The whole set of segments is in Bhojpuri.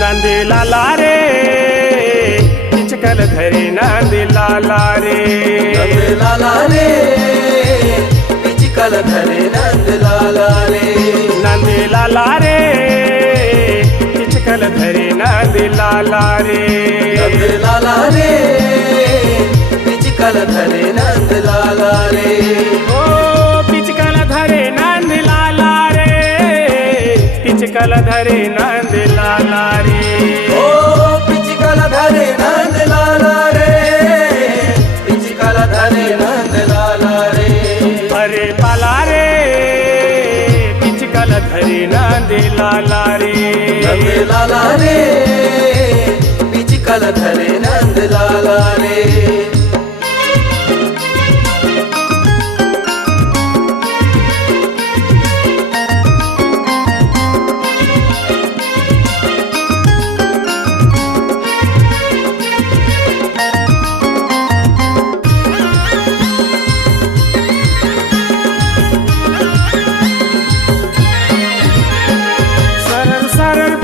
नांदी लाला रे पिचकल धरे नांदी लाला रे, नंद लाला रे पिचकल धरे नंद लाला रे, नांदी लाला रे पिचकल धरे नांदी लाला रे, नंद लाला रे पिचकल धरे नंद लाला रे, ओ पिचकल धरे नांदी लाला रे, पिचकल धरे नांदी लाला रे, ओ पिचकल धरे नंद लाला रे, पिचकल धरे नंद लाला रे, अरे पाला रे पिचकल धरे नांदी लाला रे, नंद लाला रे पिचकल धरे नंद लाला रे,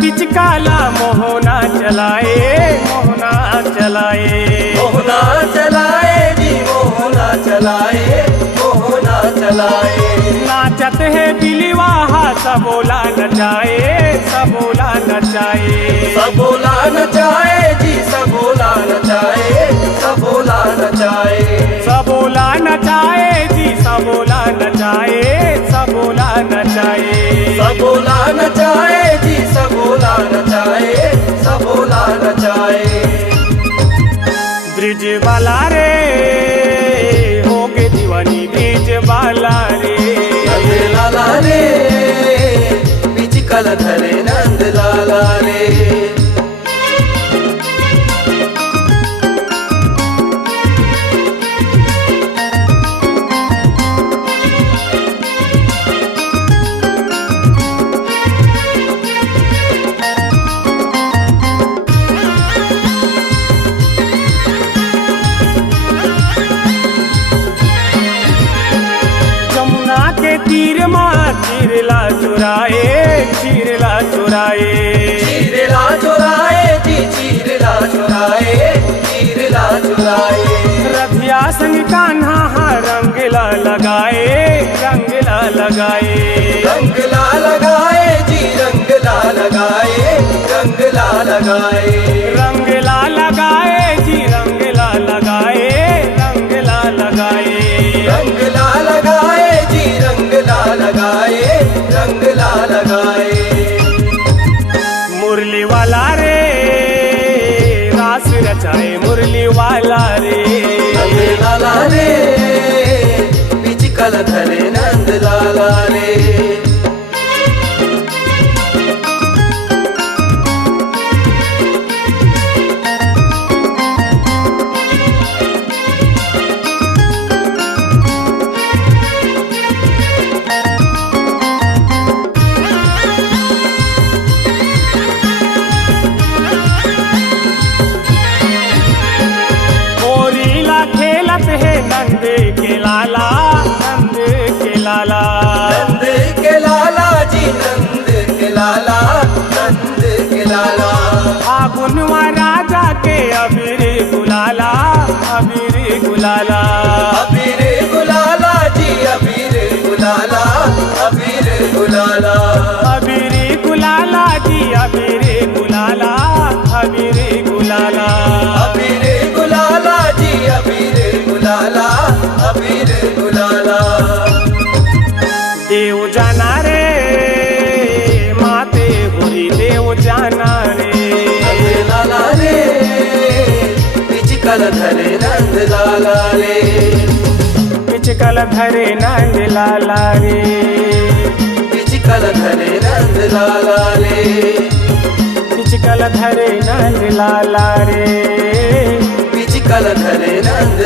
पिचकाला मोहना चलाए, मोहना चलाए, मोहना चलाए जी मोहना चलाए, मोहना चलाए, नाचत है बिलिवाहा सबोला नचाए, सबोला नचाए, सबोला नचाए जी सबोला नचाए, सबोला नचाए, सबोला नचाए जी सबोला नचाए, सबोला नचाए, सबोला नचाए जी सबोला नचाए, सबोला नचाए, ब्रिज वाला रे हो गए दीवानी ब्रिज वाला रे, नंद लाला रे पिचकल धरे नंद लाला रे, तीर माँ चीरला चुराए, चीरला चुराए, चीरला चुराए जी चीरला चुराए, चीरला चुराए, रथिया संग कान्हा रंगला लगाए, रंगला लगाए, रंगला लगाए जी रंगला लगाए, रंगला लगाए, रंगला लगाए जी रंगला लगाए, रंगला लगाए, रंगला लगाए जी रंगला लगाए, रंगला लगाए, मुरली वाला रे रास रचाए, मुरली वाला रे, नंद लाला रे पिचकल धरे नंद लाला रे, खेलत है नंद के लाला, नंद के लाला, नंद के लाला जी नंद के लाला, नंद के लाला, फागुनवा राजा के अबीर गुलाला, अबीर गुलाला, अबीर गुलाला जी अबीर गुलाला, अबीर गुलाला, अबीर गुलाला जी अबीर गुलाला, अबीर गुलाला, अबीर गुलाला जी अबीर गुलाला, अबीर गुलाला, देव जाना रे माते हुरी देव जाना रे, नंद लाला रे पिचकल धरे नंद लाला रे, पिचकल धरे नंद लाला रे, पिचकल धरे नंद लाला रे, पिचकल धरे नंद लाला रे, लाल धरे नंद